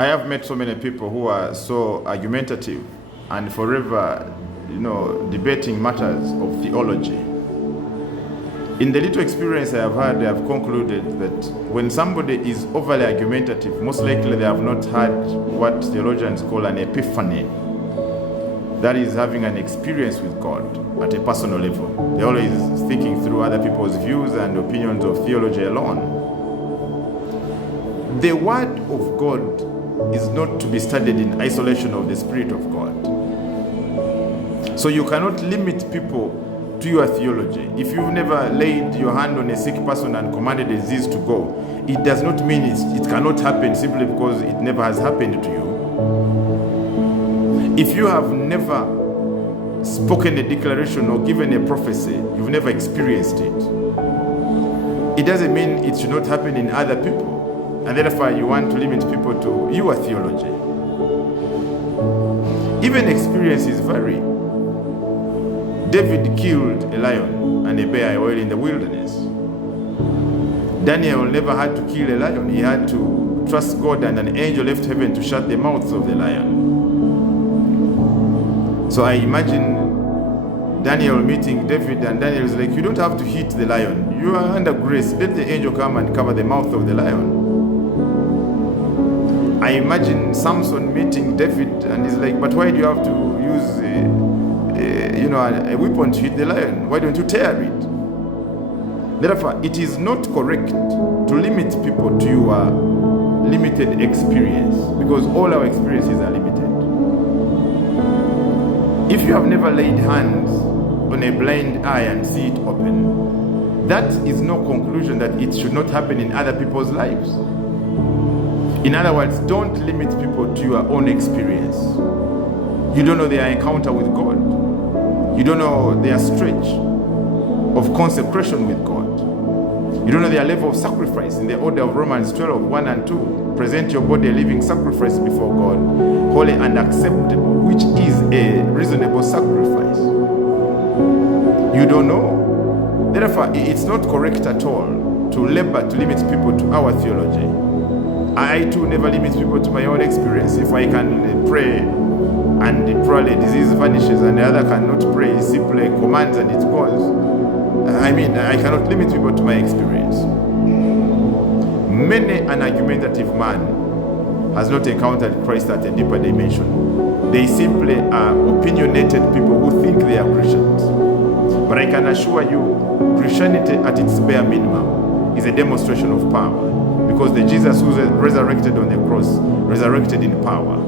I have met so many people who are so argumentative and forever, debating matters of theology. In the little experience I have had, I have concluded that when somebody is overly argumentative, most likely they have not had what theologians call an epiphany. That is, having an experience with God at a personal level. They're always thinking through other people's views and opinions of theology alone. The Word of God is not to be studied in isolation of the Spirit of God. So you cannot limit people to your theology. If you've never laid your hand on a sick person and commanded a disease to go, it does not mean it cannot happen simply because it never has happened to you. If you have never spoken a declaration or given a prophecy, you've never experienced it. It doesn't mean it should not happen in other people. And therefore you want to limit people to your theology. Even experiences vary. David killed a lion and a bear while in the wilderness. Daniel never had to kill a lion. He had to trust God, and an angel left heaven to shut the mouths of the lion. So I imagine Daniel meeting David, and Daniel is like, you don't have to hit the lion. You are under grace. Let the angel come and cover the mouth of the lion. I imagine Samson meeting David, and he's like, but why do you have to use a weapon to hit the lion? Why don't you tear it? Therefore, it is not correct to limit people to your limited experience, because all our experiences are limited. If you have never laid hands on a blind eye and see it open, that is no conclusion that it should not happen in other people's lives. In other words, don't limit people to your own experience. You don't know their encounter with God. You don't know their stretch of consecration with God. You don't know their level of sacrifice in the order of Romans 12, 1 and 2. Present your body a living sacrifice before God, holy and acceptable, which is a reasonable sacrifice. You don't know. Therefore, it's not correct at all to limit people to our theology. I too never limit people to my own experience. If I can pray and probably disease vanishes and the other cannot pray, he simply commands and it goes. I cannot limit people to my experience. Many an argumentative man has not encountered Christ at a deeper dimension. They simply are opinionated people who think they are Christians. But I can assure you, Christianity at its bare minimum is a demonstration of power, because the Jesus who resurrected on the cross resurrected in power.